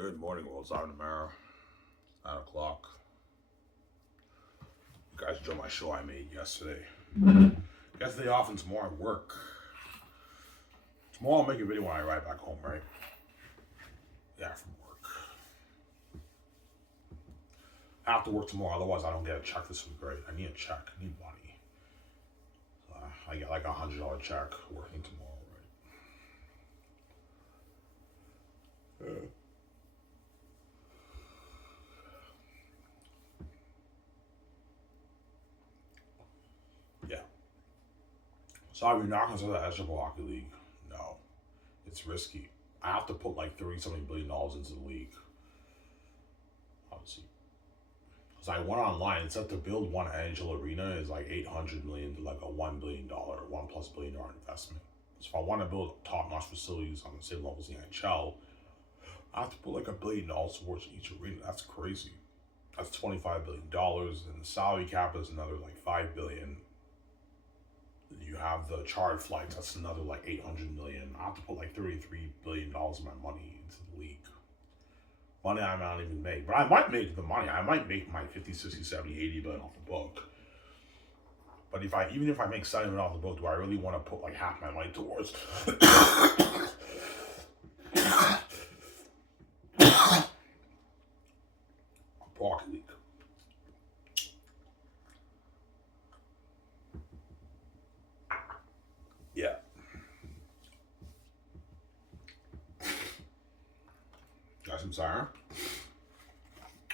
Good morning, well, it's on tomorrow, 9 o'clock. You guys enjoyed my show I made yesterday. Yesterday off and tomorrow I work. Tomorrow I'll make a video when I arrive back home, right? Yeah, from work. I have to work tomorrow, otherwise I don't get a check this week, right? I need a check, I need money. I get like $100 check working tomorrow, right? Yeah. So are you not consider that extra Hockey League? No. It's risky. I have to put like $30-something billion into the league. Obviously. Because I went online, it said to build one NHL arena is like $800 million to like a $1 billion, $1+ billion investment. So if I want to build top-notch facilities on the same level as the NHL, I have to put like $1 billion towards each arena. That's crazy. That's $25 billion, and the salary cap is another like $5 billion. You have the charter flights, that's another like $800 million. I have to put like $33 billion of my money into the league. Money I might not even make, but I might make the money. I might make my 50, 60, 70, 80 billion off the book. But even if I make 70 million off the book, do I really want to put like half my money towards Rocket League? Yeah. Guys, I'm sorry.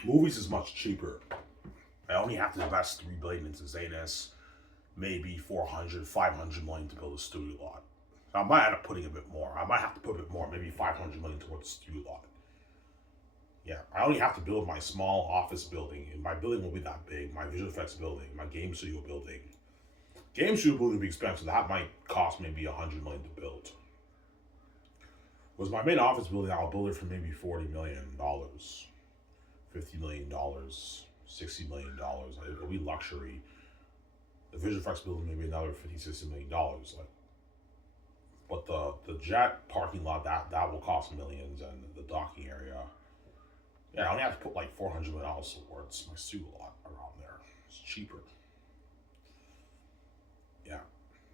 Movies is much cheaper. I only have to invest $3 billion into Zanus, maybe 400, 500 million to build a studio lot. So I might end up putting a bit more. I might have to put a bit more, maybe 500 million towards the studio lot. Yeah, I only have to build my small office building, and my building will be that big. My visual effects building, my game studio building. Game studio building will be expensive. That might cost maybe 100 million to build. Was my main office building, I'll build it for maybe $40 million, $50 million, $60 million. It'll be luxury. The visual effects building maybe another $50-60 million. Like, but the jet parking lot that will cost millions, and the docking area. Yeah, I only have to put like $400 million towards my studio lot around there. It's cheaper. Yeah,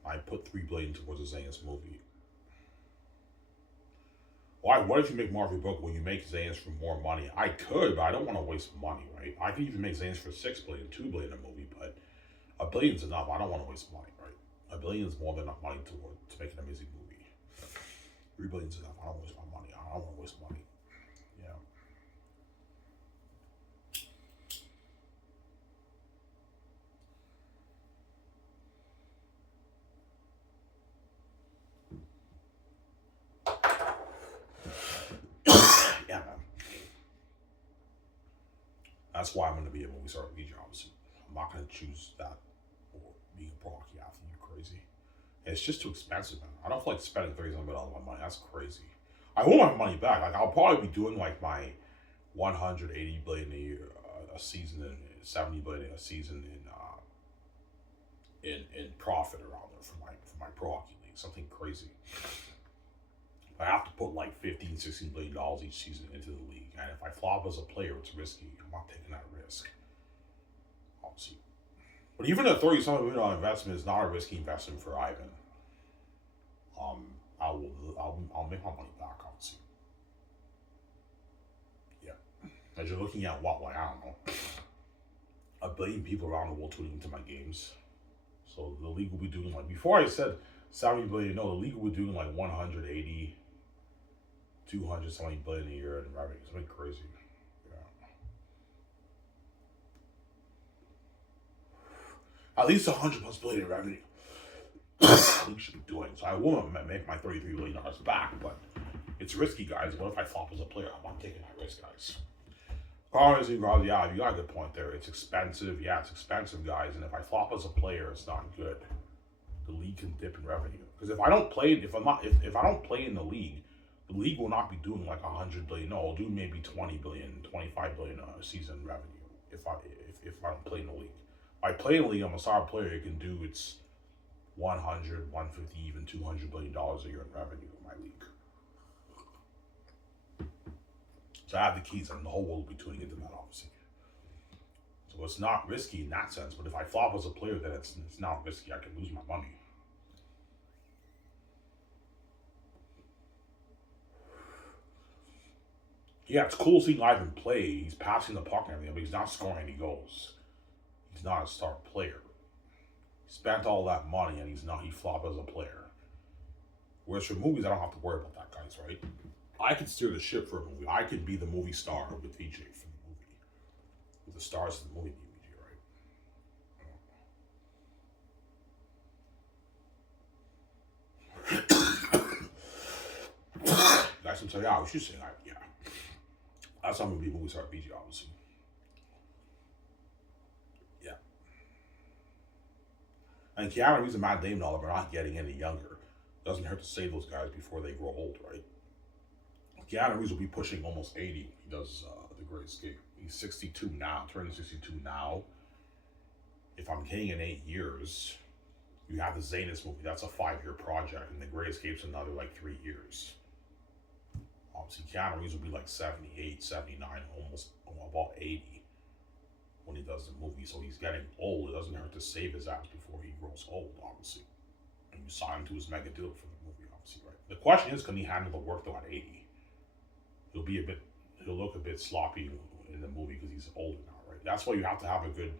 I put $3 billion towards a Zanus movie. Why? What if you make more of your book when you make Zanus for more money? I could, but I don't want to waste money, right? I could even make Zanus for $6 billion, $2 billion a movie, but $1 billion's enough. I don't want to waste money, right? $1 billion is more than enough money to make an amazing movie. $3 billion's enough. I don't waste my money. I don't want to waste money. Yeah. Yeah, man. That's why I'm going to be a movie star DJ, obviously. I'm not going to choose that or being a pro hockey athlete. You crazy? It's just too expensive, man. I don't feel like spending $30 of my money. That's crazy. I want my money back. Like, I'll probably be doing like my 180 billion a year, a season, and 70 billion a season in profit around there for my pro hockey league. Something crazy. I have to put like 15, $16 billion each season into the league. And if I flop as a player, it's risky. I'm not taking that risk. Obviously. But even a $30-something million investment is not a risky investment for Ivan. I'll make my money back, obviously. Yeah. As you're looking at what, like, I don't know, 1 billion people around the world tuning into my games. So the league will be doing like, before I said 70 billion, no, the league will be doing like 180, 200 something billion a year in revenue. Something crazy. Yeah. At least 100+ billion in revenue. The league should be doing. So I will make my $33 billion back, but it's risky, guys. What if I flop as a player? I'm not taking that risk, guys. Honestly, yeah, you got a good point there. It's expensive. Yeah, it's expensive, guys. And if I flop as a player, it's not good. The league can dip in revenue. Because if I don't play, if I don't play in the league will not be doing like 100 billion. No, I'll do maybe 20 billion, 25 billion a season revenue if I don't play in the league. If I play in the league, I'm a star player. It can do its 100, 150, even $200 billion a year in revenue in my league. So I have the keys, and the whole world will be tuning into that, obviously. So it's not risky in that sense. But if I flop as a player, then it's not risky. I can lose my money. Yeah, it's cool seeing Ivan play. He's passing the puck and everything, but he's not scoring any goals. He's not a star player. He spent all that money and he flopped as a player. Whereas for movies, I don't have to worry about that, guys, right? I can steer the ship for a movie. I can be the movie star with VJ for the movie. With the stars of the movie, VJ, right? Guys will tell you, we should say that, yeah. That's how I'm going to be a movie star, VJ, obviously. Yeah. And Keanu Reeves and Matt Damon, all of them are not getting any younger. Doesn't hurt to save those guys before they grow old, right? Keanu Reeves will be pushing almost 80 when he does The Great Escape. He's 62 now, turning 62 now. If I'm hitting in 8 years, you have the Zanus movie. That's a 5-year project, and The Great Escape's another like 3 years. Obviously, Keanu Reeves will be like 78, 79, almost about 80 when he does the movie. So he's getting old. It doesn't hurt to save his ass before he grows old, obviously. And you sign him to his mega deal for the movie, obviously, right? The question is, can he handle the work though at 80? He'll look a bit sloppy in the movie because he's older now, right? That's why you have to have a good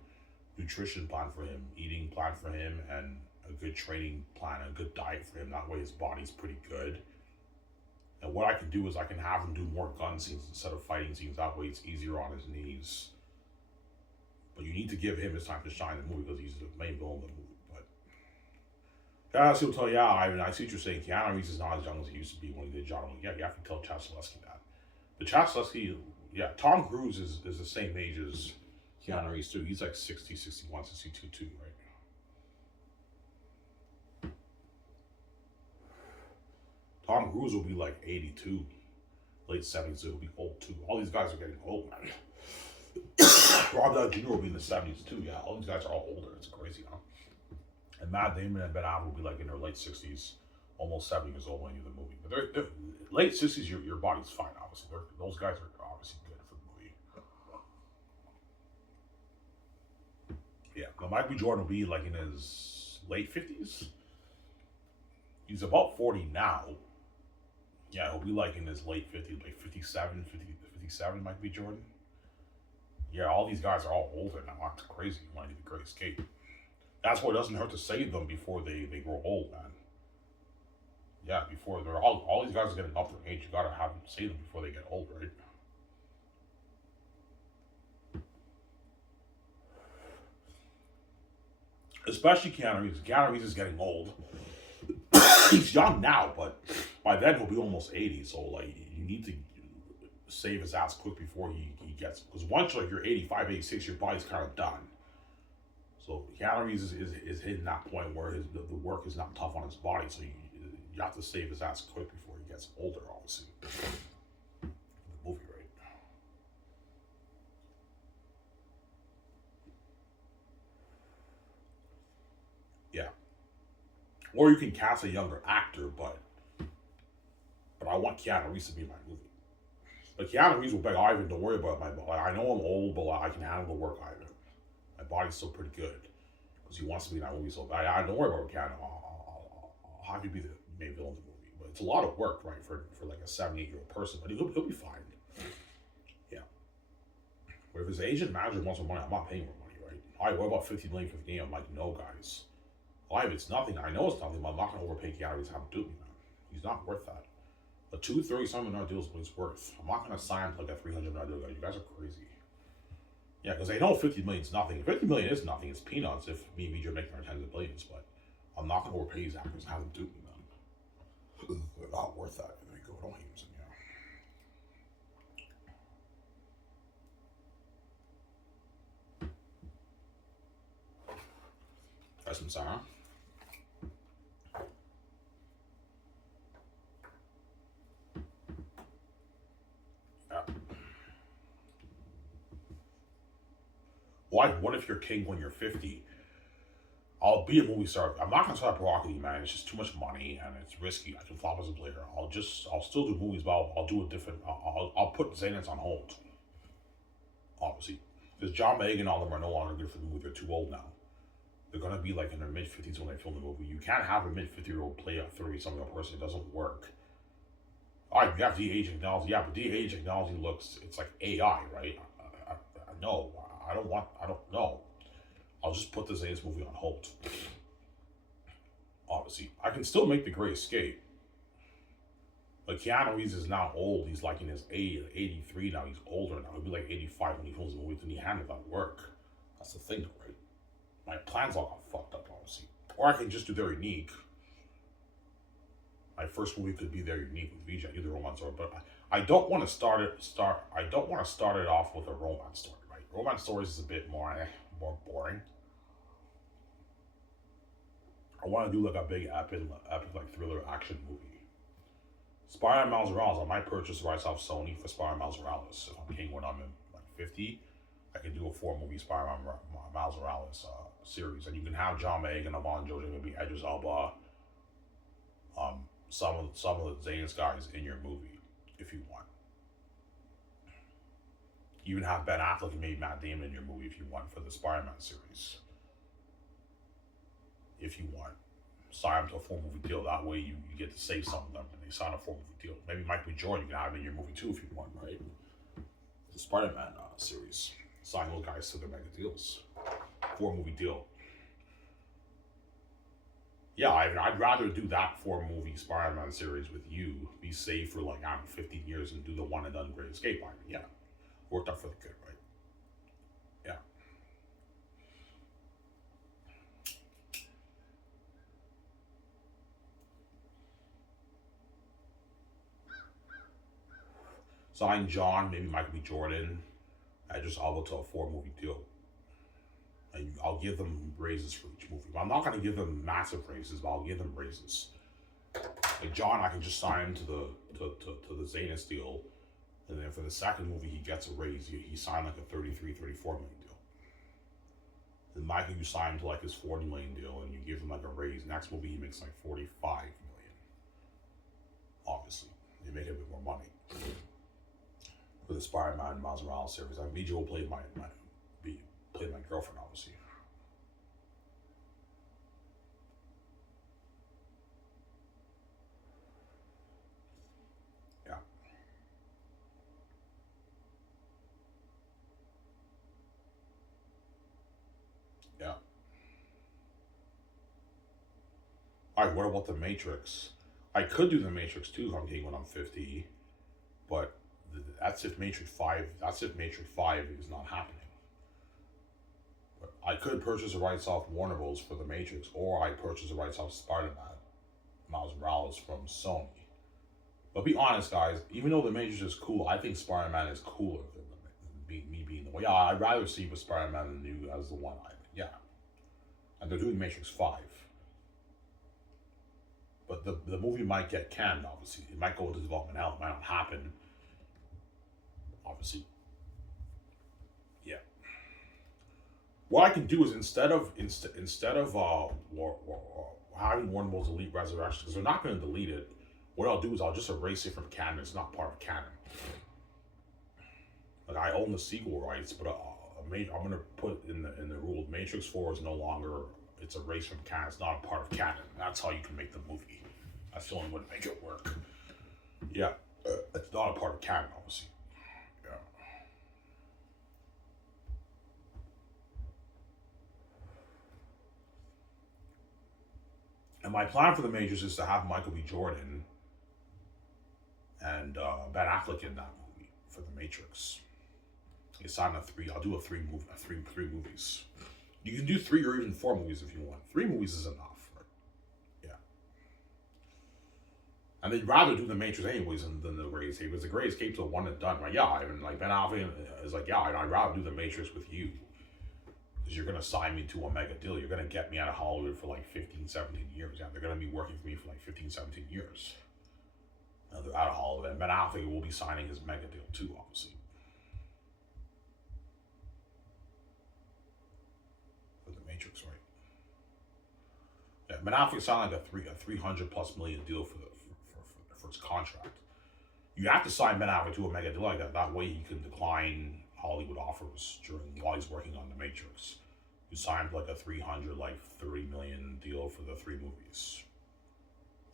nutrition plan for him, eating plan for him, and a good training plan, a good diet for him. That way his body's pretty good. And what I can do is I can have him do more gun scenes instead of fighting scenes. That way it's easier on his knees. But you need to give him his time to shine in the movie because he's the main villain of the movie. But Keanu will tell you, I see what you're saying. Keanu Reeves is not as young as he used to be when he did John Wick. Yeah, you have to tell Chad Stahelski that. But Chad Stahelski, yeah, Tom Cruise is the same age as Keanu Reeves too. He's like 60, 61, 62 too, right? Tom Cruise will be like 82, late 70s. He'll be old too. All these guys are getting old, man. Rob Downey Jr. will be in the 70s too. Yeah, all these guys are all older. It's crazy, huh? And Matt Damon and Ben Affleck will be like in their late 60s, almost 70 years old when you do the movie. But they're late 60s, your body's fine, obviously. Those guys are obviously good for the movie. Yeah, but Michael B. Jordan will be like in his late 50s. He's about 40 now. Yeah, he'll be like in his late 50s, like 57, Michael B. Jordan. Yeah, all these guys are all older now. That's crazy. When I do The Great Escape. That's why it doesn't hurt to save them before they grow old, man. Yeah, before they're all these guys are getting up their age. You gotta have them save them before they get old, right? Especially Keanu Reeves. Keanu Reeves is getting old. He's young now, but by then he'll be almost 80. So like, you need to save his ass quick before he gets, because once like you're 85, 86, your body's kind of done. So Keanu Reeves is hitting that point where the work is not tough on his body. So you have to save his ass quick before he gets older, obviously. The movie, right? Yeah. Or you can cast a younger actor, but I want Keanu Reeves to be my movie. But Keanu Reeves will beg Ivan, don't worry about my body. I know I'm old, but I can handle the work, Ivan. My body's still pretty good. Because he wants to be in that movie, so I don't worry about Keanu. I'll have you be the main villain of the movie. But it's a lot of work, right, for like a 78-year-old person. But he'll be fine. Yeah. But if his agent manager wants more money, I'm not paying more money, right? All right, what about $50 million for the game? I'm like, no, guys. If it's nothing, I know it's nothing, but I'm not going to overpay Keanu Reeves to have him do me, man. He's not worth that. A $230 million deal is what it's worth. I'm not going to sign him to like a $300 million deal. You guys are crazy. Yeah, because they know $50 million is nothing. $50 million is nothing. It's peanuts if me and VJ are making our tens of billions, but I'm not going to overpay these actors and have them do me, man. They're not worth that. There you go. Don't hate them, yeah. That's some sound, huh? Why? What if you're king when you're 50? I'll be a movie star. I'm not gonna start broccoli, man. It's just too much money and it's risky. I can flop as a player. I'll still do movies, but I'll do a different. I'll put Zanus on hold, obviously, because John May and all them are no longer good for the movie. They're too old now. They're gonna be like in their mid-50s when they film the movie. You can't have a mid-50-year-old play a 30-something person. It doesn't work. All right, you have de-age technology. Yeah, but de-age technology it's like AI, right? No, I don't know. I'll just put the Zanus movie on hold. Obviously, I can still make The Great Escape. But Keanu Reeves is now old. He's like in his 83 now. He's older now. He'll be like 85 when he films the movie. Then he handle that work. That's the thing, right? My plans all got fucked up, obviously. Or I can just do Their Unique. My first movie could be Their Unique with Vijay. Either romance or, but I don't want to start it off with a romance story, right? Romance stories is a bit more boring. I want to do like a big epic like thriller action movie. Spider-Man Miles Morales, I might purchase the rights off Sony for Spider-Man Miles Morales. If I'm king when I'm in like 50, I can do a 4-movie Spider-Man Miles Morales series. And you can have John May and Avon Jojo, maybe Idris Elba, some of the Zanus guys in your movie, if you want. Even have Ben Affleck and maybe Matt Damon in your movie if you want for the Spider-Man series. If you want. Sign them to a 4-movie deal. That way you get to save some of them and they sign a 4-movie deal. Maybe Mike B. Jordan, you can have him in your movie too if you want, right? The Spider-Man series. Sign those guys to their mega deals. 4-movie deal. Yeah, I'd rather do that 4-movie Spider-Man series with you, be safe for like, 15 years and do the one and done Great Escape. Yeah. Worked out for the good, right? Yeah. Sign John, maybe Michael B. Jordan, Idris Elba to a 4-movie deal. And I'll give them raises for each movie. But I'm not going to give them massive raises, but I'll give them raises. Like John, I can just sign him to the Zanus deal, and then for the second movie, he gets a raise. He signed like a 33, 34 million deal. Then Michael, you sign him to like his 40 million deal, and you give him like a raise. Next movie, he makes like 45 million. Obviously, you make a bit more money. For the Spider-Man Miles Morales series, BJ will play my girlfriend, obviously. Yeah. Yeah. Alright, what about the Matrix? I could do the Matrix 2 if I'm getting when I'm 50, but that's if Matrix 5 is not happening. But I could purchase the rights off Warner Bros. For the Matrix, or I purchase the rights off Spider-Man Miles Morales from Sony. But be honest, guys, even though the Matrix is cool, I think Spider-Man is cooler than me being the one. Yeah, I'd rather see with Spider-Man than you as the one. Yeah. And they're doing Matrix 5. But the movie might get canned, obviously. It might go into development hell. It might not happen. Obviously. Yeah. What I can do is instead of having Warner Bros. Delete Resurrection, because they're not going to delete it, what I'll do is I'll just erase it from canon. It's not part of canon. Like I own the sequel rights, but I'm going to put in the rule: Matrix 4 is no longer, it's erased from canon. It's not a part of canon. That's how you can make the movie. That's the only way to make it work. Yeah, it's not a part of canon, obviously. Yeah. And my plan for the Matrix is to have Michael B. Jordan and Ben Affleck in that movie for the Matrix. It's on I'll do three movies. You can do 3 or even 4 movies if you want. 3 movies is enough. Right? Yeah. And they'd rather do the Matrix anyways than the Great Escape, because the Great Escape's a one and done, right? Yeah, even like Ben Affleck is like, yeah, I'd rather do the Matrix with you. Because you're gonna sign me to a mega deal. You're gonna get me out of Hollywood for like 15, 17 years. Yeah, they're gonna be working for me for like 15, 17 years. Now they're out of Hollywood. And Ben Affleck will be signing his mega deal too, obviously. For the Matrix, right? Yeah, Ben Affleck signed like a 300+ million deal for his contract. You have to sign Ben Affleck to a mega deal like that. That way he can decline Hollywood offers while he's working on The Matrix. You signed like a 30 million deal for the 3 movies.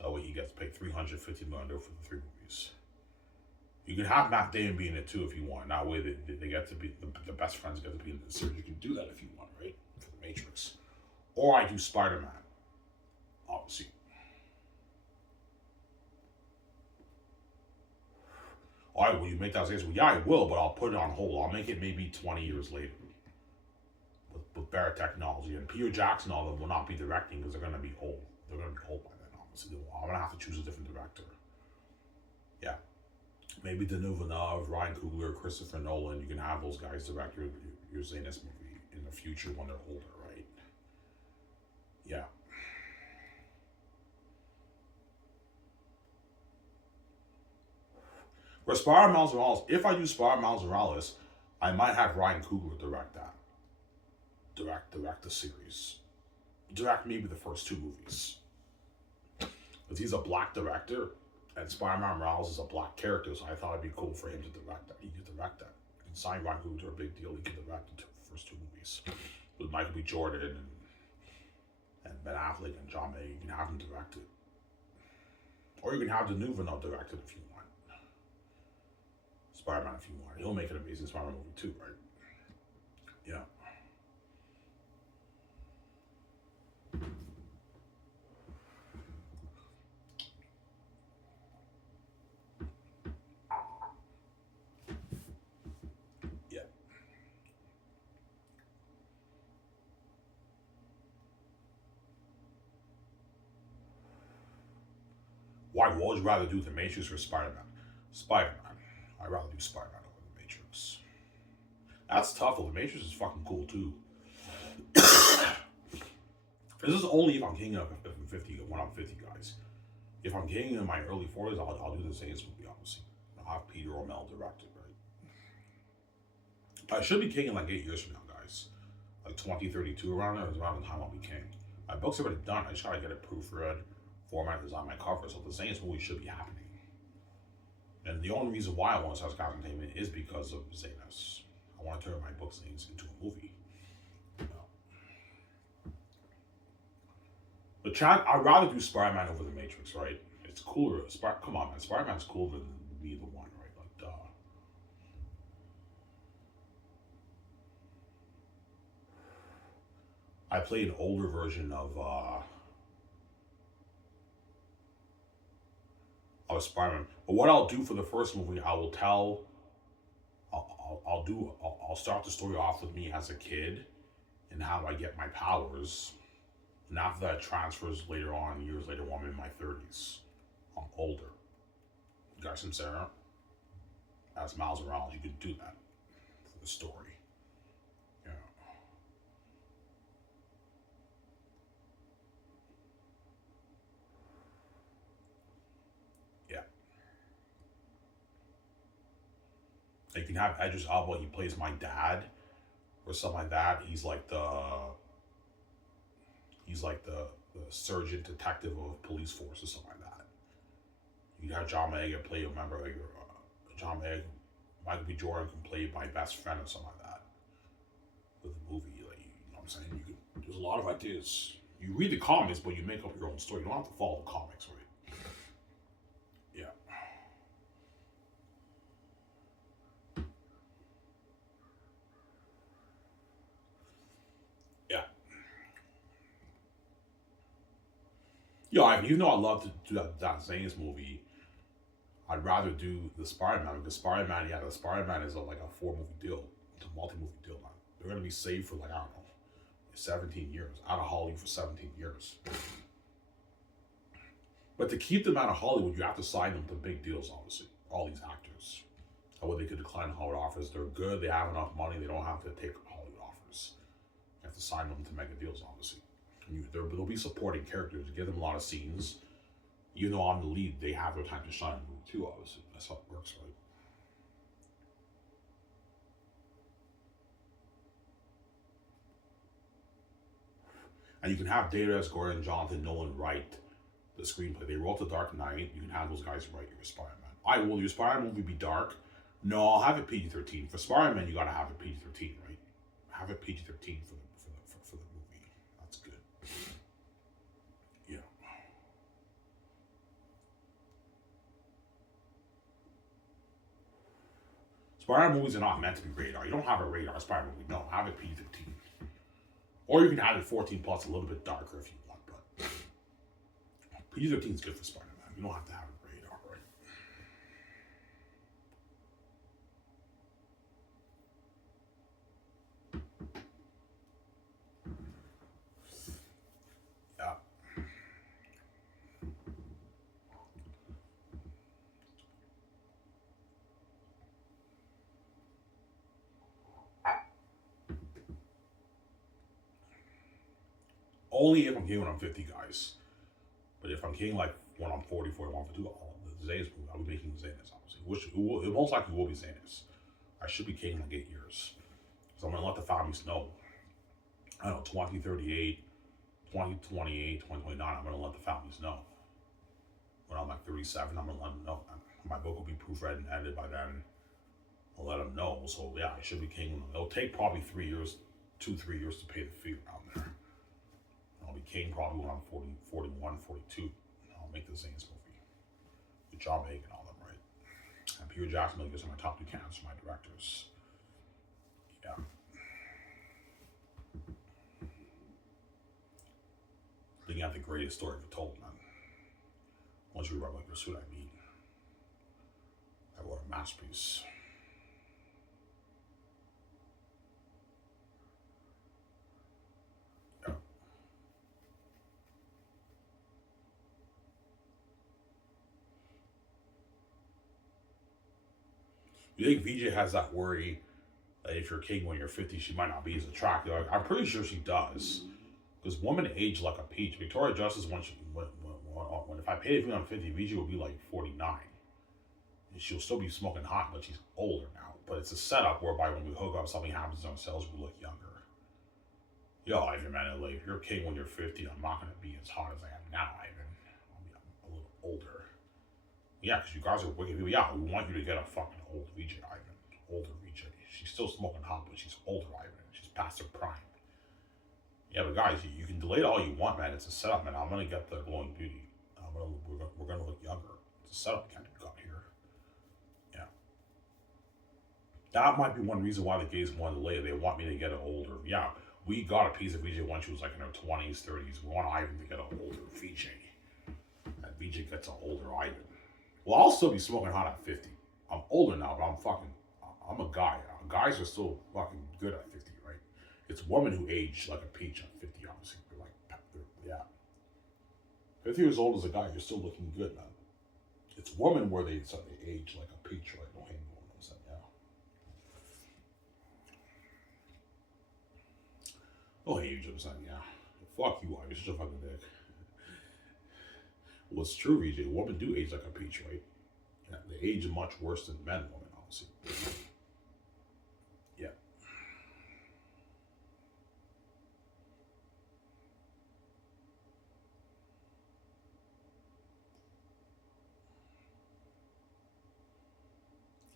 That way he gets paid $350 million for the 3 movies. You can have Matt Damon be in it too if you want. That way they get to be the best friends get to be in the series. You can do that if you want, right? For The Matrix. Or I do Spider-Man, obviously. All right, will you make that case? Well, yeah, I will, but I'll put it on hold. I'll make it maybe 20 years later with better technology. And Peter Jackson, all of them will not be directing because they're going to be old. They're going to be old by then, obviously. I'm going to have to choose a different director. Yeah. Maybe Denis Villeneuve, Ryan Coogler, Christopher Nolan. You can have those guys direct your Zanus movie in the future when they're older, right? Yeah. For Spider-Man Miles Morales, if I do Spider-Man Miles Morales, I might have Ryan Coogler direct that. Direct the series. Direct maybe the first 2 movies. Because he's a black director, and Spider-Man Morales is a black character, so I thought it'd be cool for him to direct that. He could direct that. You can sign Ryan Coogler to a big deal. He could direct the first 2 movies with Michael B. Jordan and Ben Affleck and John May. You can have him direct it, or you can have Denis Villeneuve direct it if you want. Spider-Man if you want. He'll make an amazing Spider-Man movie too, right? Yeah. Yeah. Why would you rather do The Matrix or Spider-Man? Spider-Man. I'd rather do Spider-Man over The Matrix. That's tough, though. The Matrix is fucking cool too. This is only if I'm king of if I'm 50 when I'm 50, guys. If I'm king in my early 40s, I'll do the Saints movie, obviously. I'll have Peter O'Mell direct it, right? I should be king in like 8 years from now, guys. Like 2032 around there is around the time I'll be king. My book's already done. I just gotta get it proofread, format, design my cover. So the Saints movie should be happening. And the only reason why I want to start Scott Entertainment is because of Zanus. I want to turn my book Zanus into a movie. But Chad, I'd rather do Spider-Man over The Matrix, right? It's cooler. Come on, man. Spider-Man's cooler than be the one, right? Like, duh. I played an older version of Spider-Man. But what I'll do for the first movie, I will tell. I'll start the story off with me as a kid, and how I get my powers. And after that transfers later on, years later, when I'm in my 30s. I'm older. You got some Sarah? As Miles Morales, you could do that for the story. Yeah. Yeah. You can have Idris Elba, he plays my dad, or something like that. He's like the surgeon detective of police force or something like that. You can have John Boyega play a member of John Boyega, Michael B. Jordan can play my best friend or something like that with the movie. Like, you know what I'm saying? There's a lot of ideas. You read the comics, but you make up your own story. You don't have to follow the comics, right? Yeah. Yeah. Yeah, I mean, even though I love to do that Zane's movie, I'd rather do the Spider-Man because the Spider-Man is like a 4-movie deal. It's a multi-movie deal, man. They're gonna be saved for like, I don't know, 17 years. Out of Hollywood for 17 years. But to keep them out of Hollywood, you have to sign them to big deals, obviously. All these actors. That way they could decline Hollywood offers. They're good, they have enough money, they don't have to take Hollywood offers. You have to sign them to mega deals, obviously. They'll be supporting characters, give them a lot of scenes. Even though I'm the lead, they have their time to shine too, obviously. That's how it works, right? And you can have Darius Gordon, Jonathan Nolan write the screenplay. They wrote The Dark Knight. You can have those guys write your Spider-Man. I will your Spider-Man movie be dark? No, I'll have it PG-13. For Spider-Man, you gotta have it PG-13, right? Have it PG-13 for the movie. That's good. Yeah. Spider-Man movies are not meant to be rated R. You don't have a rated R Spider-Man movie. No, have it PG-13. Or you can have it 14 plus, a little bit darker if you want, but PG-13 is good for Spider-Man. You don't have to have it rated R, right? Yeah. Only if I'm here when I'm 50, guys. But if I'm king like when I'm 40, 41, 42, the Zanus movie, I'll be making Zanus, obviously. It most likely will be Zanus. I should be king in like 8 years. So I'm going to let the families know. I don't know, 2038, 2028, 2029, I'm going to let the families know. When I'm like 37, I'm going to let them know. My book will be proofread and edited by then. I'll let them know. So yeah, I should be king. It'll take probably 3 years, 2-3 years to pay the fee around there. I'll be king probably when I'm 40, 41, 42. I'll make the Zane's movie. Good job making all them, right? And Peter Jackson, those are my top 2 candidates, my directors. Yeah. Looking at the greatest story ever told, man. Once you read like Pursuit, I mean, I wrote a masterpiece. Yeah. You think VJ has that worry that if you're king when you're 50, she might not be as attractive? I'm pretty sure she does. Because women age like a peach. Victoria Justice, when if I paid her on 50, VJ will be like 49. And she'll still be smoking hot, but she's older now. But it's a setup whereby when we hook up, something happens to ourselves, we look younger. Yo, Ivan, man, like, if you're king when you're 50, I'm not going to be as hot as I am now, Ivan. I'm a little older. Yeah, because you guys are wicked people. Yeah, we want you to get a fucking old VJ, Ivan. Older VJ. She's still smoking hot, but she's older, Ivan. She's past her prime. Yeah, but guys, you can delay it all you want, man. It's a setup, man. I'm gonna get the glowing beauty. We're gonna look younger. It's a setup kind of got here. Yeah, that might be one reason why the gays want to delay it. They want me to get it older. Yeah, we got a piece of VJ when she was like in her 20s, 30s. We want Ivan to get an older VJ. And VJ gets an older Ivan. Well, I'll still be smoking hot at 50. I'm older now, but I'm a guy. Guys are still fucking good at 50, right? It's women who age like a peach at 50, obviously. Yeah. 50 years old as a guy, you're still looking good, man. It's women where they age like a peach, right? No hang on, yeah. Oh, age, I'm saying, yeah. Fuck you, you're such a fucking dick. Well, it's true, VJ. Women do age like a peach, right? Yeah, they age much worse than men, women, obviously. Yeah.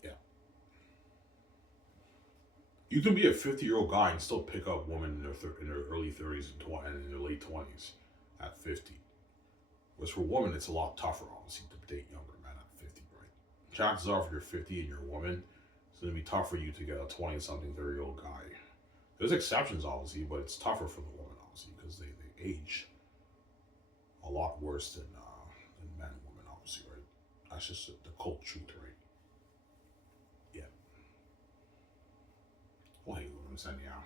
Yeah. You can be a 50-year-old guy and still pick up women in their early 30s and in their late 20s at 50. Whereas for women, it's a lot tougher, obviously, to date younger men at 50, right? Chances are, if you're 50 and you're a woman, it's going to be tough for you to get a 20-something, 30-year-old guy. There's exceptions, obviously, but it's tougher for the woman, obviously, because they age a lot worse than men and women, obviously, right? That's just the cold truth, right? Yeah. Well, hey, what I'm saying, yeah.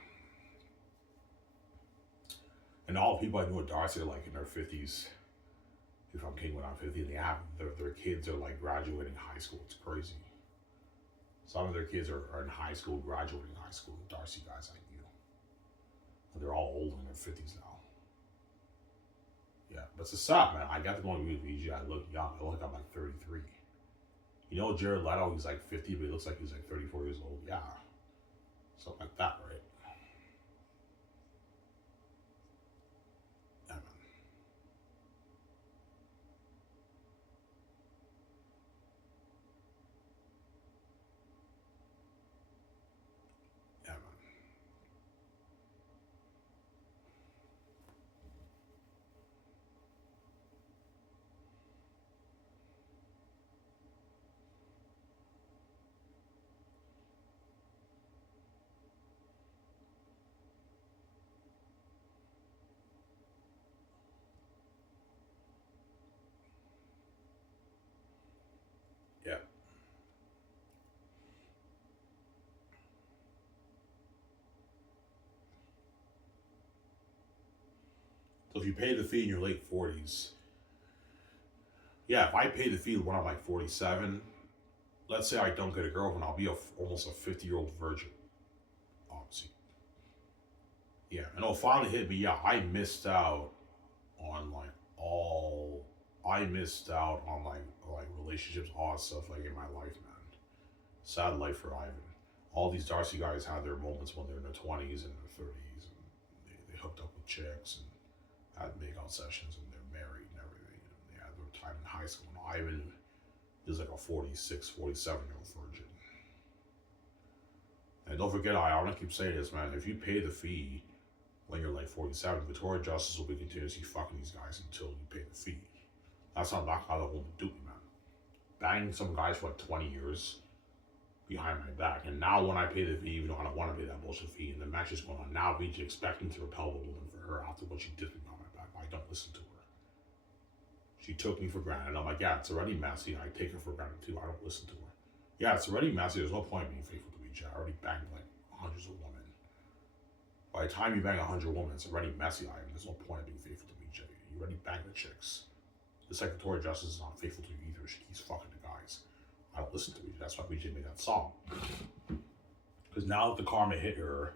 And all the people I knew at Darcy are like in their 50s. If I'm king when I'm 50, they have their kids are like graduating high school. It's crazy. Some of their kids are in high school, graduating high school. The Darcy guys I knew. And they're all old in their 50s now. Yeah, but it's a sad, man. I got to go on VG. I look young. I look like I'm like 33. You know, Jared Leto, he's like 50, but he looks like he's like 34 years old. Yeah. Something like that, right? So if you pay the fee in your late 40s, yeah, if I pay the fee when I'm like 47, let's say I don't get a girlfriend, I'll be almost a 50-year-old virgin, obviously. Yeah, and it'll finally hit me. Yeah, I missed out on like relationships, all that stuff like in my life, man. Sad life for Ivan. All these Darcy guys had their moments when they're in their 20s and their 30s, and they hooked up with chicks and had makeout sessions, and they're married and everything. And they had their time in high school. And Ivan is like a 46, 47-year-old virgin. And don't forget, I want to keep saying this, man. If you pay the fee when you're like 47, Victoria Justice will be continuously fucking these guys until you pay the fee. That's not how the woman do it, man. Banging some guys for like 20 years behind my back. And now when I pay the fee, even though I don't want to pay that bullshit fee, and the match is going on, now VJ expecting to repel the woman for her after what she did behind my back. I don't listen to her. She took me for granted. I'm like, yeah, it's already messy. I take her for granted too. I don't listen to her. Yeah, it's already messy. There's no point in being faithful to VJ. I already banged like hundreds of women. By the time you bang 100 women, it's already messy. There's no point in being faithful to VJ. You already banged the chicks. The Secretary of Justice is not faithful to you either. She keeps fucking the guys. I don't listen to VJ. That's why VJ made that song. Because now that the karma hit her,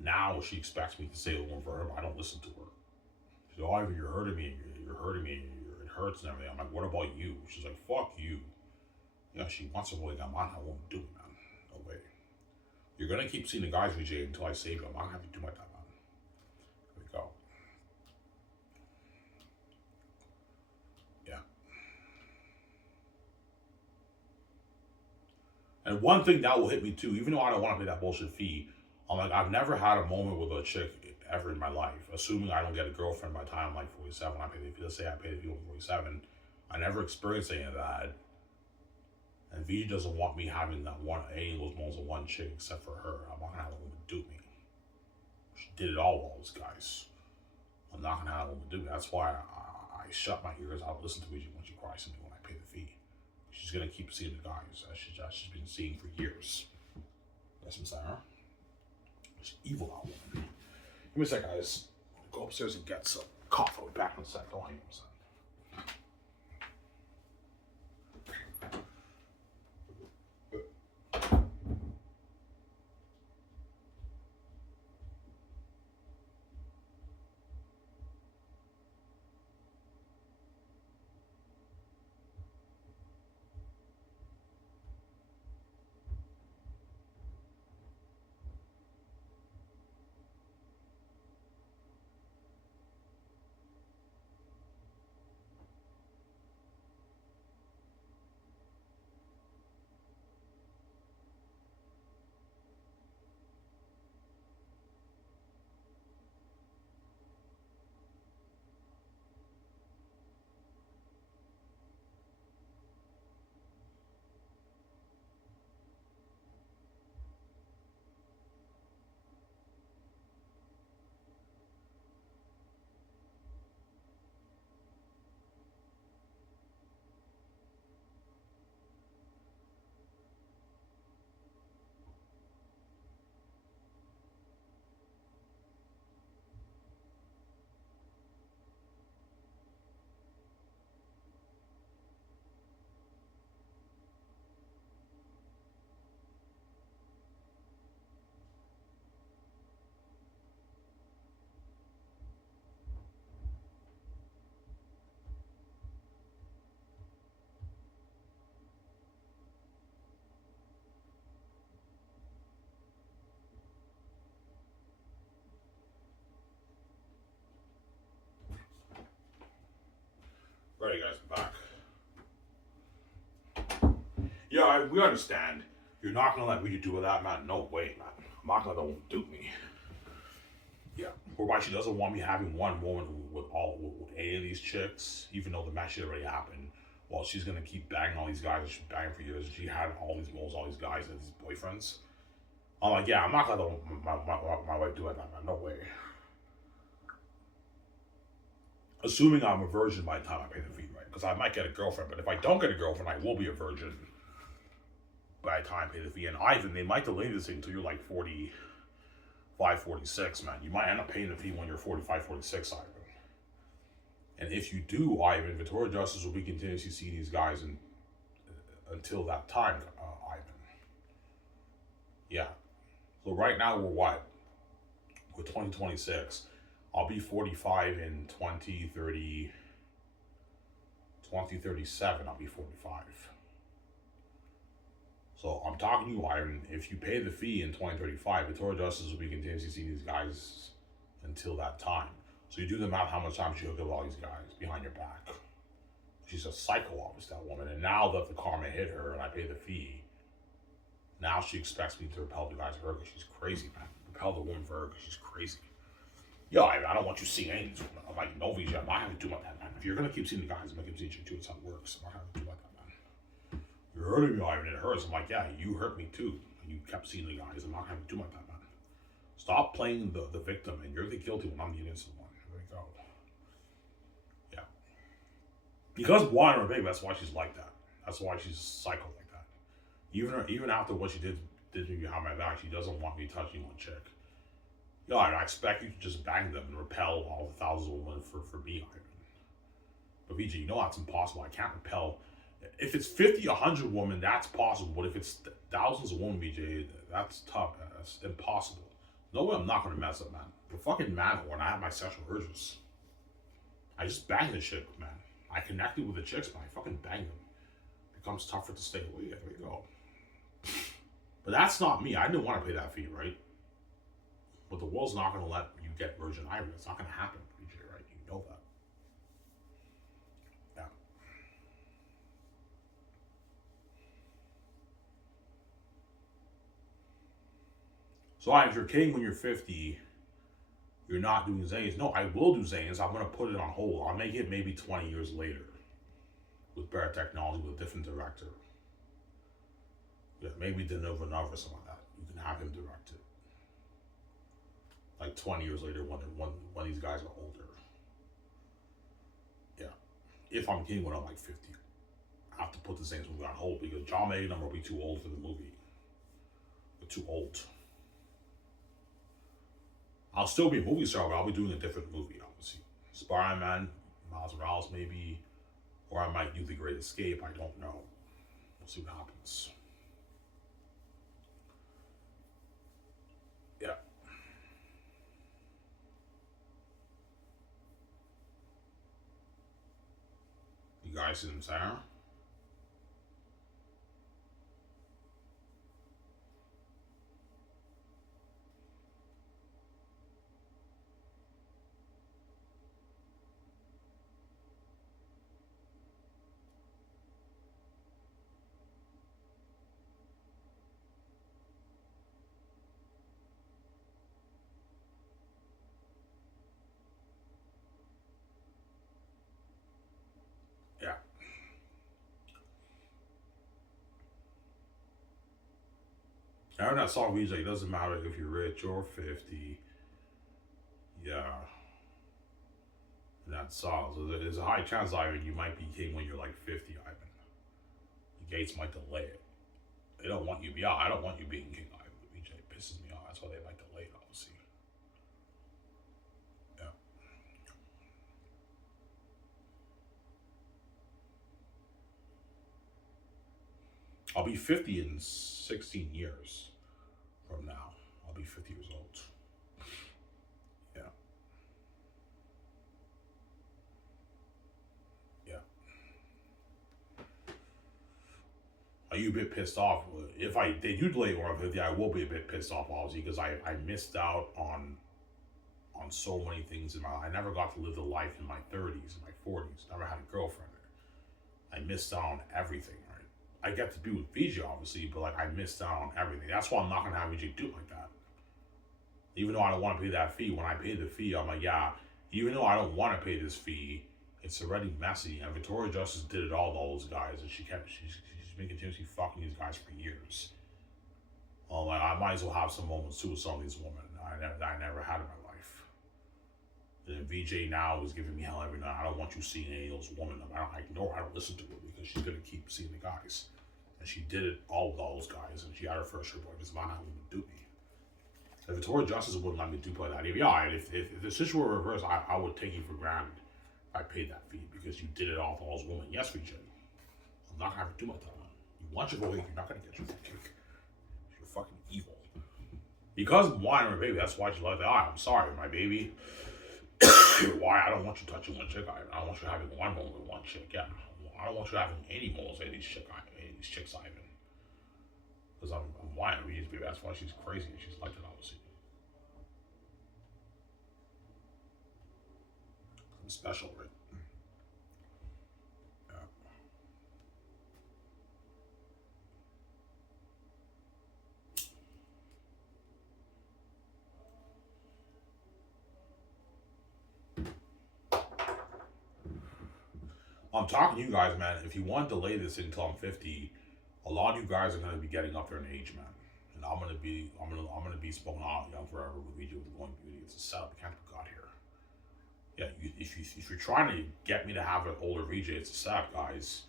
now she expects me to say the one for her, but I don't listen to her. She's like, oh, Ivan, you're hurting me. You're hurting me. It hurts and everything. I'm like, what about you? She's like, fuck you. Yeah, she wants to really, I'm not how I won't do it, man. No way. You're going to keep seeing the guys, VJ, until I save you. I'm not going to have to do my time, man. Here we go. Yeah. And one thing that will hit me too, even though I don't want to pay that bullshit fee, I'm like, I've never had a moment with a chick ever in my life, assuming I don't get a girlfriend by the time I'm like 47. I pay the fee. Let's say I pay the fee over 47. I never experienced any of that. And V doesn't want me having any of those moments with one chick except for her. I'm not gonna have a woman do me. She did it all with all those guys. I'm not gonna have a woman do me. That's why I shut my ears. I don't listen to VJ when she cries to me when I pay the fee. She's gonna keep seeing the guys as she's been seeing for years. That's what I'm saying. She's evil, that woman. Give me a sec, guys. Go upstairs and get some coffee. I'll be back in a sec. Don't hang up, son. Right, guys, I'm back. Yeah, we understand. You're not gonna let me do with that, man. No way, man. I'm not gonna let them dupe me. Yeah. Whereby she doesn't want me having one moment with any of these chicks, even though the match shit already happened. Well, she's gonna keep banging all these guys that she's banging for years. She had all these moles, all these guys, and these boyfriends. I'm like, yeah, I'm not gonna let my wife do it, man. No way. Assuming I'm a virgin by the time I pay the fee, right? Because I might get a girlfriend, but if I don't get a girlfriend, I will be a virgin by the time I pay the fee. And Ivan, they might delay this thing until you're like 45, 46, man. You might end up paying the fee when you're 45, 46, Ivan. And if you do, Ivan, Victoria Justice will be continuously see these guys until that time, Ivan. Yeah. So right now we're what? We're 2026. I'll be 45 in 2037. I'll be 45. So I'm talking to you, Ivan. If you pay the fee in 2035, Victoria Justice will be continuously see these guys until that time. So you do the math how much time she hooked up with all these guys behind your back. She's a psycho, obviously, that woman. And now that the karma hit her and I pay the fee, now she expects me to repel the guys for her because she's crazy, man. Repel the woman for her because she's crazy. Yo, I don't want you seeing any of these women. I'm like, no, VJ, I'm not having to do like that, man. If you're going to keep seeing the guys, I'm going to keep seeing you too. It's how it works. I'm not having to do like that, man. You're hurting me, Ivan. It hurts. I'm like, yeah, you hurt me too. You kept seeing the guys. I'm not having to do like that, man. Stop playing the victim, and you're the guilty one. I'm the innocent one. There we go. Yeah. Because blind or big, that's why she's like that. That's why she's psycho like that. Even after what she did me behind my back, she doesn't want me touching one chick. Yo, I expect you to just bang them and repel all the thousands of women for me, Ivan. But VJ, you know that's impossible. I can't repel. If it's 50, 100 women, that's possible. But if it's thousands of women, VJ, that's tough. That's impossible. No way I'm not going to mess up, man. The fucking man when I have my sexual urges. I just bang the chick, man. I connected with the chicks, man. I fucking bang them. It becomes tougher to stay away. There we go. But that's not me. I didn't want to pay that fee, right? But the world's not going to let you get Virgin Ivory. It's not going to happen, VJ, right? You know that. Yeah. So if you're king when you're 50, you're not doing Zanes. No, I will do Zanes. I'm going to put it on hold. I'll make it maybe 20 years later with better technology, with a different director. Yeah, maybe Denis Villeneuve or something like that. You can have him direct it. Like 20 years later when these guys are older. Yeah. If I'm king when I'm like 50. I have to put the Zanes movie on hold because John May and them will be too old for the movie. They're too old. I'll still be a movie star, but I'll be doing a different movie, obviously. Spider-Man, Miles Morales maybe, or I might do The Great Escape. I don't know. We'll see what happens. Yeah. You guys see them, Sarah? Yeah. I heard that song music. It doesn't matter if you're rich or 50. Yeah. And that song. So there's a high chance, Ivan, you might be king when you're like 50, Ivan. The gates might delay it. They don't want you. Yeah, I don't want you being king, Ivan. BJ pisses me off. That's why they might delay it, obviously. Yeah. I'll be 50 in 16 years from now. I'll be 50 years old. Yeah. Yeah. Are you a bit pissed off? If they do delay or 50, I will be a bit pissed off, obviously, because I missed out on so many things in my life. I never got to live the life in my 30s and my 40s. Never had a girlfriend. I missed out on everything, right? I get to be with VJ, obviously, but like I missed out on everything. That's why I'm not gonna have VJ do it like that. Even though I don't want to pay that fee, when I pay the fee, I'm like, yeah. Even though I don't want to pay this fee, it's already messy. And Victoria Justice did it all to all those guys, and she's been continuously fucking these guys for years. Like I might as well have some moments too with some of these women I never had in my life. And VJ now is giving me hell every night. I don't want you seeing any of those women. I ignore her. I don't listen to her because she's gonna keep seeing the guys. And she did it all with all those guys, and she had her first report. It's not how women do me. If Victoria Justice wouldn't let me do play that, if the situation were reversed, I would take you for granted. I paid that fee because you did it all to all those women. Yes, VJ. I'm not gonna have to do my time. You want your vote, you're not gonna get your cake. You're fucking evil. Because I'm whining my baby, that's why she's like that. I'm sorry, my baby. Why? I don't want you touching one chick. I don't want you having one moment with one chick. Yeah. I don't want you having any moments with any these chicks I even. Because I'm whining with baby. That's why she's crazy and she's like that, obviously. I'm special, right? Yeah. I'm talking to you guys, man. If you want to delay this until I'm 50, a lot of you guys are gonna be getting up there in age, man. And I'm gonna be smoking out young forever with VJ with the Going Beauty. It's a setup. You can't put God here. Yeah, if you're trying to get me to have an older VJ, it's a setup, guys.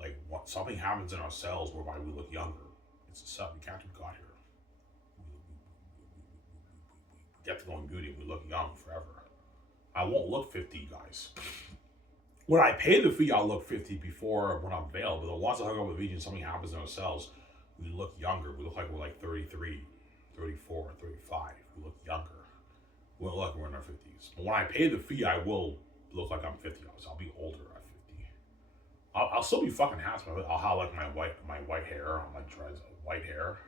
Like something happens in our cells whereby we look younger. It's a setup. You can't put God here. We get the Going Beauty and we look young forever. I won't look 50, guys. When I pay the fee, I'll look 50 before when I'm veiled. But once I hook up with VJ and something happens in our cells, we look younger. We look like we're like 33, 34, 35. We look younger. We don't look like we're in our 50s. But when I pay the fee, I will look like I'm 50. I'll be older at 50. I'll still be fucking handsome. I'll have like my white hair. I'll like try white hair.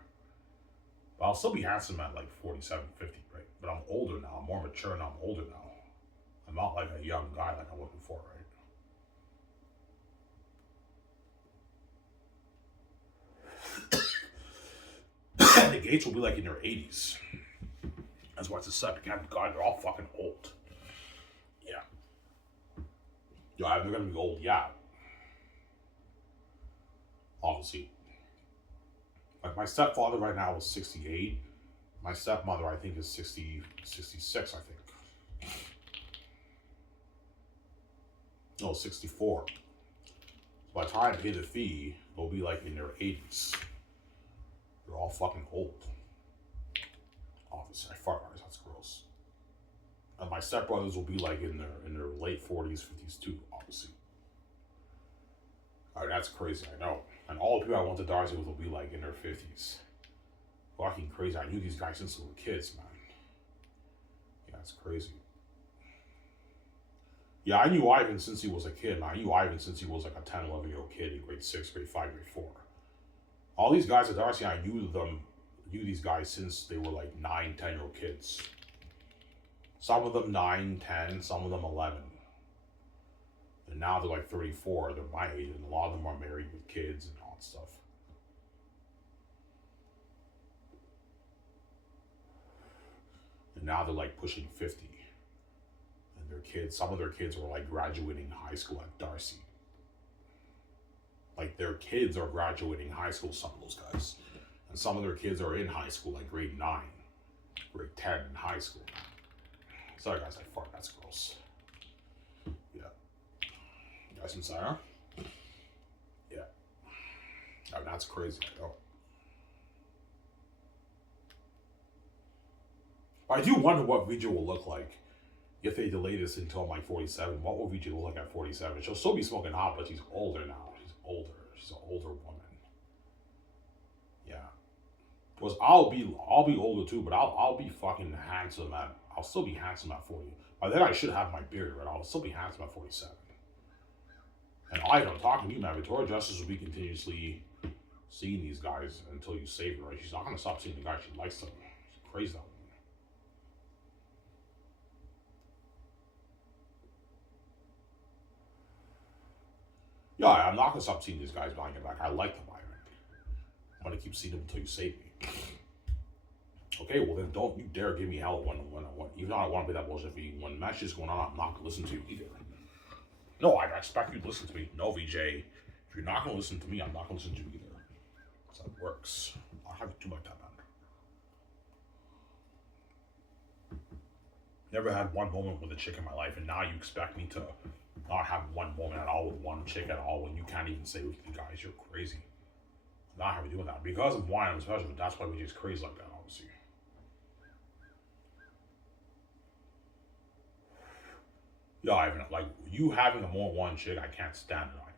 But I'll still be handsome at like 47, 50, right? But I'm older now. I'm more mature now. I'm older now. I'm not like a young guy like I was before, right? The Gates will be like in their 80s. That's why it's a second. God, they're all fucking old. Yeah. Yeah, they're gonna be old, yeah. Obviously. Like my stepfather right now is 68. My stepmother, I think, is 66, I think. No, 64. By the time I pay the fee, they'll be like in their 80s. They're all fucking old. Obviously, I fart, guys. That's gross. And my stepbrothers will be like in their late 40s, 50s too. Obviously. Alright, that's crazy. I know. And all the people I went to Darcy with will be like in their 50s. Fucking crazy. I knew these guys since they were kids, man. Yeah, it's crazy. Yeah, I knew Ivan since he was a kid, man. I knew Ivan since he was like a 10, 11-year-old kid in grade 6, grade 5, grade 4. All these guys at Darcy, I knew these guys since they were like 9, 10-year-old kids. Some of them 9, 10, some of them 11. And now they're like 34, they're my age, and a lot of them are married with kids and all that stuff. And now they're like pushing 50. And their kids, some of their kids were like graduating high school at Darcy. Like their kids are graduating high school, some of those guys. And some of their kids are in high school, like grade 9, grade 10 in high school. Sorry guys, I fart, that's gross. Yeah. You guys from Sarah? Yeah. Oh, that's crazy, I know. I do wonder what VJ will look like if they delay this until I'm like 47. What will VJ look like at 47? She'll still be smoking hot, but she's older now. Older. She's an older woman. Yeah. Because I'll be older too, but I'll be fucking handsome I'll still be handsome at 40. By then I should have my beard, right? I'll still be handsome at 47. And I don't talk to me, man. Victoria Justice will be continuously seeing these guys until you save her, right? She's not gonna stop seeing the guy she likes them. She's crazy that woman. Yeah, I'm not gonna stop seeing these guys behind your back. I like them, Ivan. I'm gonna keep seeing them until you save me. Okay, well then don't you dare give me hell when even though I want to be that bullshit for you. When match is going on, I'm not gonna listen to you either. No, I expect you to listen to me. No, VJ. If you're not gonna listen to me, I'm not gonna listen to you either. That's how it works. I'll have too much time on. Never had one moment with a chick in my life, and now you expect me to not have one moment at all with one chick at all when you can't even say with you guys. You're crazy. I'm not having doing that. Because I'm white, I'm special, but that's why we just crazy like that, obviously. Yeah, Ivan, like you having a more one chick, I can't stand it, Ivan.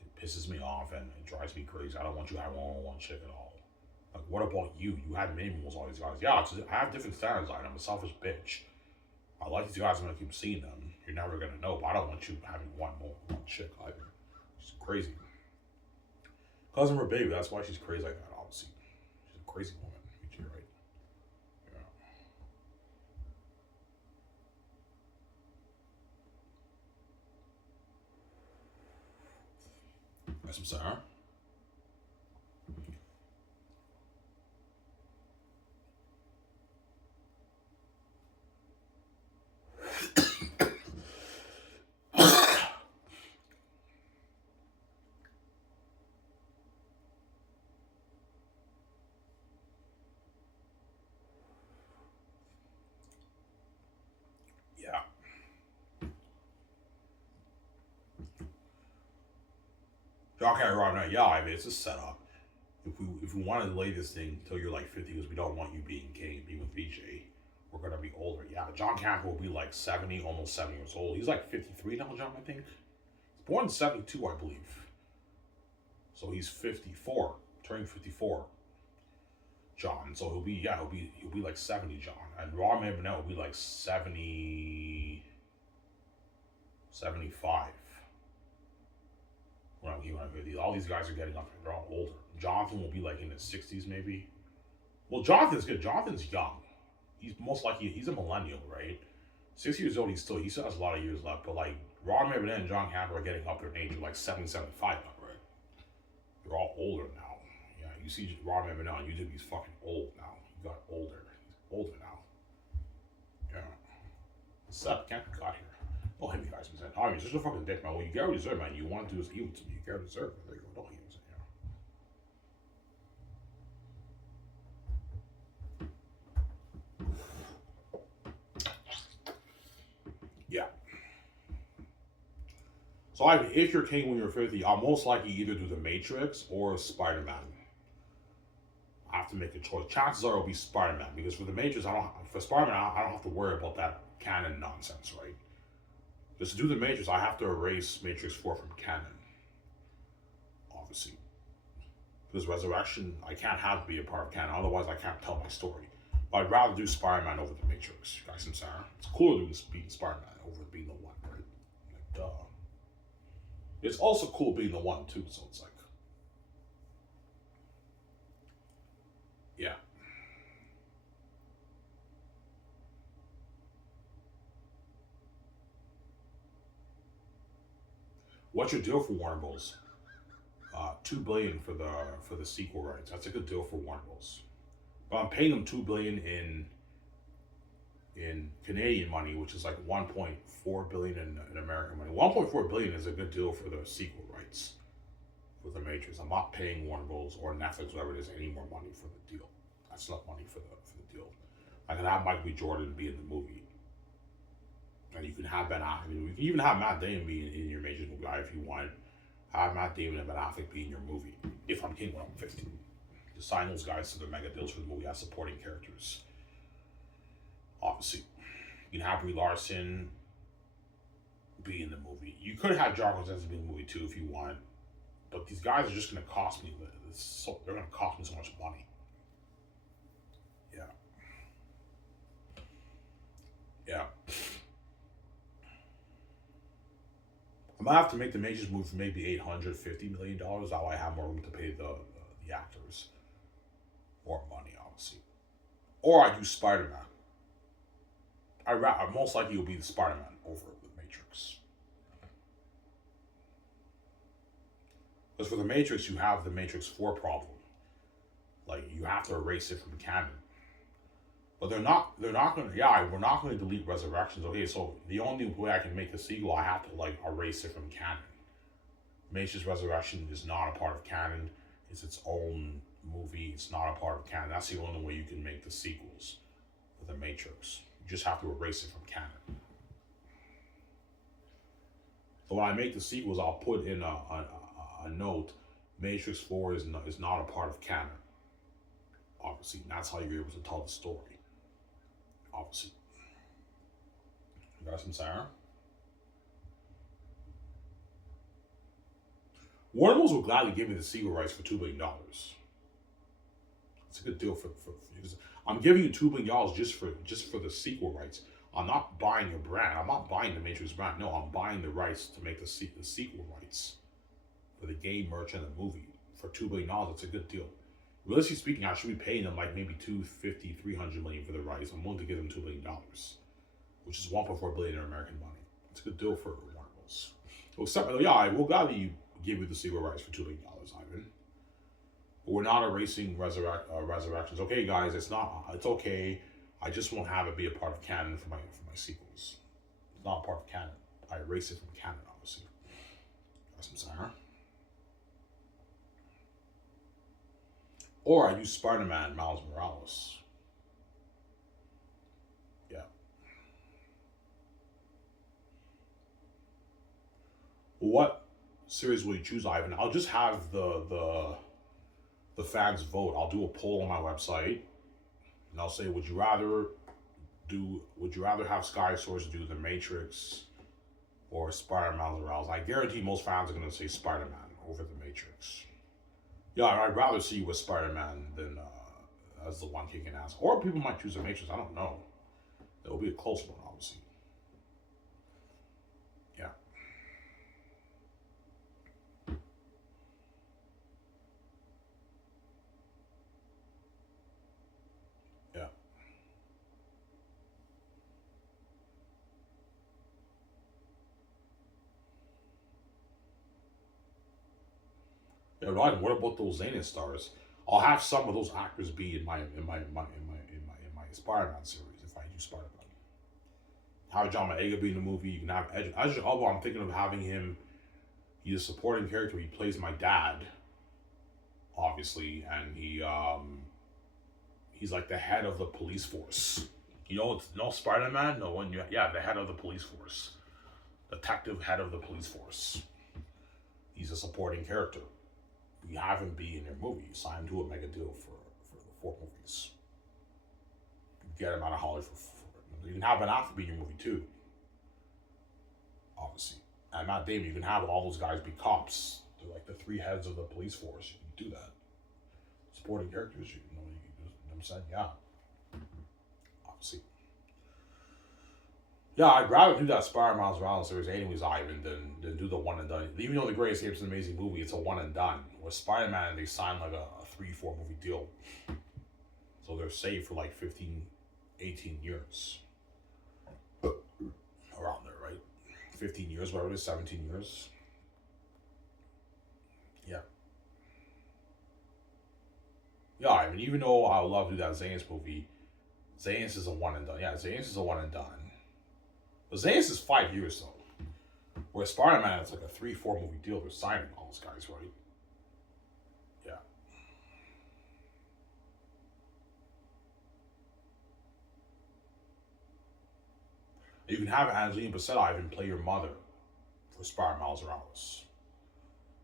It pisses me off and it drives me crazy. I don't want you having more than one chick at all. Like, what about you? You had many more all these guys. Yeah, I have different standards, Ivan. I'm a selfish bitch. I like these guys. I'm gonna keep seeing them. You're never gonna know, but I don't want you having one chick, Ivan. She's crazy. Cousin her baby. That's why she's crazy like that. Obviously, she's a crazy woman. You're right. Yeah. That's what I'm saying. Yeah. Okay, right now. Yeah, I mean it's a setup. If we want to delay this thing until you're like 50, because we don't want you being king, being with BJ, we're gonna be older. Yeah, John Campbell will be like 70, almost 7 years old. He's like 53 now, John. I think he's born in 72, I believe. So he's 54, turning 54. John. So he'll be like 70, John. And Raw Burnett will be like 70, 75. All these guys are getting up. They're all older. Jonathan will be like in his 60s, maybe. Well, Jonathan's good. Jonathan's young. He's most likely he's a millennial, right? 6 years old. He still has a lot of years left. But like Ron Burnett and John Campbell are getting up there in age of like 70, 75 now, right? They're all older now. Yeah, you see Ron Burnett on YouTube. He's fucking old now. He got older. He's older now. Yeah. What's up? Can't got here. Don't hit me, guys. I'm saying, oh, you're such a fucking dick, man. Well, you get what you deserve, man. You want to do this evil to me. You get what you deserve. There you go. Don't hit me. Yeah. So if you're king when you're 50, I'll most likely either do the Matrix or Spider Man. I have to make a choice. Chances are it'll be Spider Man because for the Matrix, for Spider Man, I don't have to worry about that canon nonsense, right? Just to do the Matrix, I have to erase Matrix 4 from canon, obviously. Because Resurrection, I can't have it be a part of canon, otherwise I can't tell my story. But I'd rather do Spider Man over the Matrix, guys. I'm sorry. It's cooler doing being Spider Man over being the one, right? Like, duh. It's also cool being the one too, so it's like, yeah. What's your deal for Warner Bros? 2 billion for the sequel rights. That's a good deal for Warner Bros. But I'm paying them 2 billion in Canadian money, which is like 1.4 billion in American money. 1.4 billion is a good deal for the sequel rights for the Matrix. I'm not paying Warner Bros. Or Netflix, whatever it is, any more money for the deal. That's not money for the deal. I can have Michael B. Jordan be in the movie, and you can have Ben Affleck. You can even have Matt Damon be in your Matrix movie if you want. Have Matt Damon and Ben Affleck be in your movie. If I'm king when I'm 50, just sign those guys to the mega deals for the movie as supporting characters. Obviously, you can have Brie Larson be in the movie. You could have John Krasinski be in the movie too if you want, but these guys are just going to cost me. They're going to cost me so much money. Yeah, yeah. I'm gonna have to make the Matrix movie for maybe $850 million. That way, I have more room to pay the actors more money, obviously. Or I do Spider Man. I most likely will be the Spider Man over the Matrix. Because for the Matrix, you have the Matrix 4 problem. Like you have to erase it from canon. But they're not gonna we're not gonna delete Resurrections. Okay, so the only way I can make a sequel, I have to like erase it from canon. Matrix Resurrection is not a part of canon. It's its own movie. It's not a part of canon. That's the only way you can make the sequels for the Matrix. You just have to erase it from canon. So when I make the sequels, I'll put in a note. Matrix 4 is not a part of canon. Obviously, and that's how you're able to tell the story. Obviously, you got some Sarah. Warner Bros. Will gladly give me the sequel rights for $2 billion. It's a good deal for I'm giving you $2 billion just for the sequel rights. I'm not buying your brand. I'm not buying the Matrix brand. No, I'm buying the rights to make the sequel rights for the game, merch, and the movie for $2 billion. It's a good deal. Realistically speaking, I should be paying them like maybe $250, $300 million for the rights. I'm willing to give them $2 billion, which is $1.4 billion in American money. It's a good deal for Warner Bros. Except, yeah, I will gladly give you the sequel rights for $2 billion, Ivan. But we're not erasing resurrections. Okay, guys, it's not. It's okay. I just won't have it be a part of canon for my sequels. It's not a part of canon. I erase it from canon, obviously. That's what I'm saying, huh? Or I use Spider-Man Miles Morales. Yeah. What series will you choose, Ivan? I'll just have the fans vote. I'll do a poll on my website, and I'll say, would you rather have Sky Source do The Matrix or Spider-Man Miles Morales? I guarantee most fans are going to say Spider-Man over The Matrix. Yeah, I'd rather see you with Spider-Man than as the one kicking ass. Or people might choose The Matrix. I don't know. It'll be a close one, obviously. Yeah. Yeah. Yeah, right. What about those Xenon stars? I'll have some of those actors be in my Spider-Man series if I do Spider-Man. Have John Boyega be in the movie. You can have Idris Elba. I'm thinking of having him. He's a supporting character. He plays my dad, obviously, and he's like the head of the police force. You know, it's no Spider-Man. No one. Yeah, the head of the police force, detective head of the police force. He's a supporting character. You have him be in your movie. You sign him to a mega deal for the 4 movies. You get him out of Hollywood you can have Ben Affleck be in your movie too. Obviously. And Matt Damon, you can have all those guys be cops. They're like the 3 heads of the police force. You can do that. Supporting characters, you know what I'm saying? Yeah. Obviously. Yeah, I'd rather do that Spider-Man Miles Morales series anyways, Ivan, than do the one and done. Even though The Great Escape is an amazing movie, it's a one and done. With Spider-Man, they signed like a 3-4 movie deal. So they're safe for like 15, 18 years. Around there, right? 15 years, whatever it is, 17 years. Yeah. Yeah, I mean, even though I would love to do that Zane's movie, Zane's is a one and done. Yeah, Zane's is a one and done. But Zane's is 5 years, though. Whereas Spider-Man, it's like a 3-4 movie deal. They're signing all those guys, right? Yeah. You can have Angelina Bassett even play your mother for Spider-Man Miles Morales.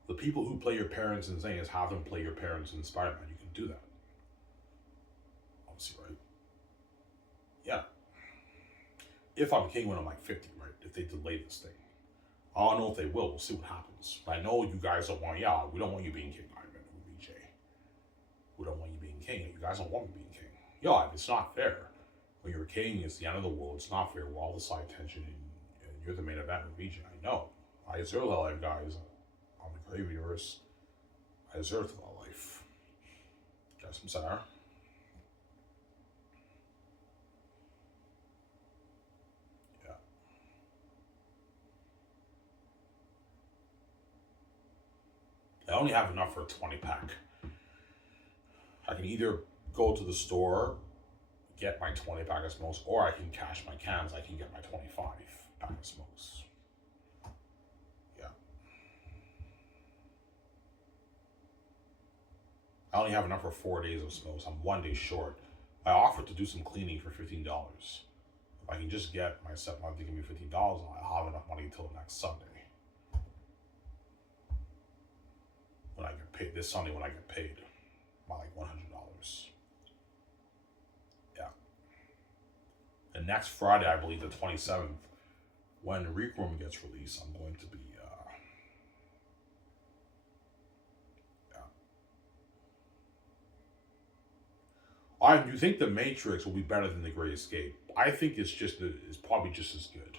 The people who play your parents in Zane's have them play your parents in Spider-Man. You can do that. Obviously, right? Yeah. If I'm king when I'm like 50, right? If they delay this thing. I don't know if they will. We'll see what happens. But I know you guys don't want, we don't want you being king, Ivan, or VJ. We don't want you being king. You guys don't want me being king. Yeah, it's not fair. When you're a king, it's the end of the world. It's not fair. We're all the side tension, and you're the main event with VJ. I know. I deserve that life, guys. On the Grave Universe, I deserve that life. Guys, I'm sorry. Yeah. I only have enough for a 20-pack. I can either go to the store, get my 20-pack of smokes, or I can cash my cans. I can get my 25-pack of smokes. Yeah. I only have enough for 4 days of smokes. I'm 1 day short. I offered to do some cleaning for $15. If I can just get my stepmom to give me $15, I'll have enough money until next Sunday. When I get paid, this Sunday when I get paid, by like $100. Yeah. And next Friday, I believe the 27th, when Requiem gets released, I'm going to be I do think The Matrix will be better than The Great Escape. I think it's probably just as good.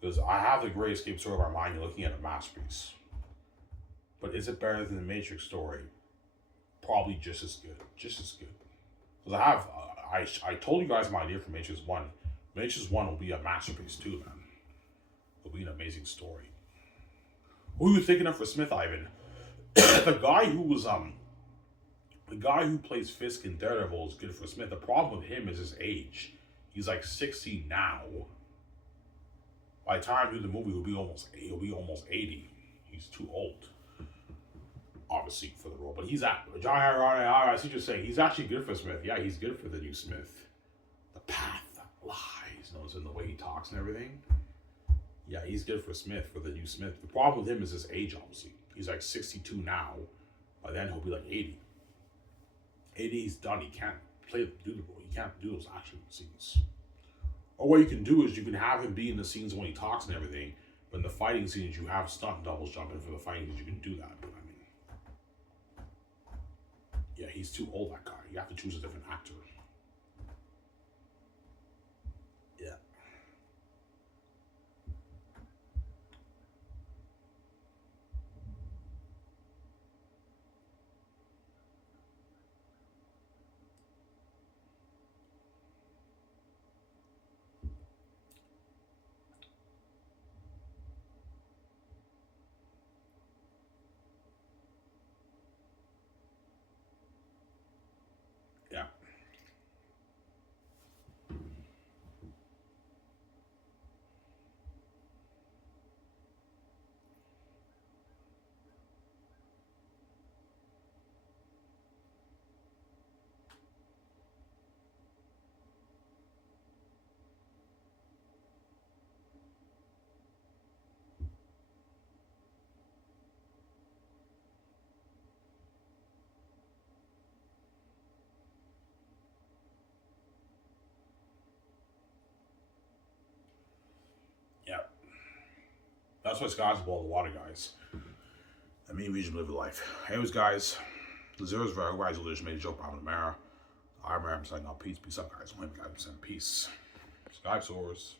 Because I have The Great Escape story of our mind, you're looking at a masterpiece. But is it better than The Matrix story? Probably just as good. Just as good. Because I told you guys my idea for Matrix 1. Matrix 1 will be a masterpiece too, man. It'll be an amazing story. Who are you thinking of for Smith, Ivan? The guy who plays Fisk in Daredevil is good for Smith. The problem with him is his age. He's like 60 now. By the time you do the movie, he'll be almost 80. He's too old, obviously, for the role. But I see what you're saying. He's actually good for Smith. Yeah, he's good for the new Smith. The path that lies, knows in the way he talks and everything. Yeah, he's good for Smith, for the new Smith. The problem with him is his age, obviously. He's like 62 now. By then, he'll be like 80. 80, he's done. He can't do the role. He can't do those action scenes. Or what you can do is you can have him be in the scenes when he talks and everything, but in the fighting scenes, you have stunt doubles jumping for the fighting scenes. You can do that, but I mean, yeah, he's too old, that guy. You have to choose a different actor. Yeah. Yeah. Yeah. That's why skies above the water, guys. I mean, we just live a life. Anyways, guys, the Zero's very wise. Just made a joke about Amara. I'm saying, peace. Peace out, guys. Only guys, peace. Sky soars.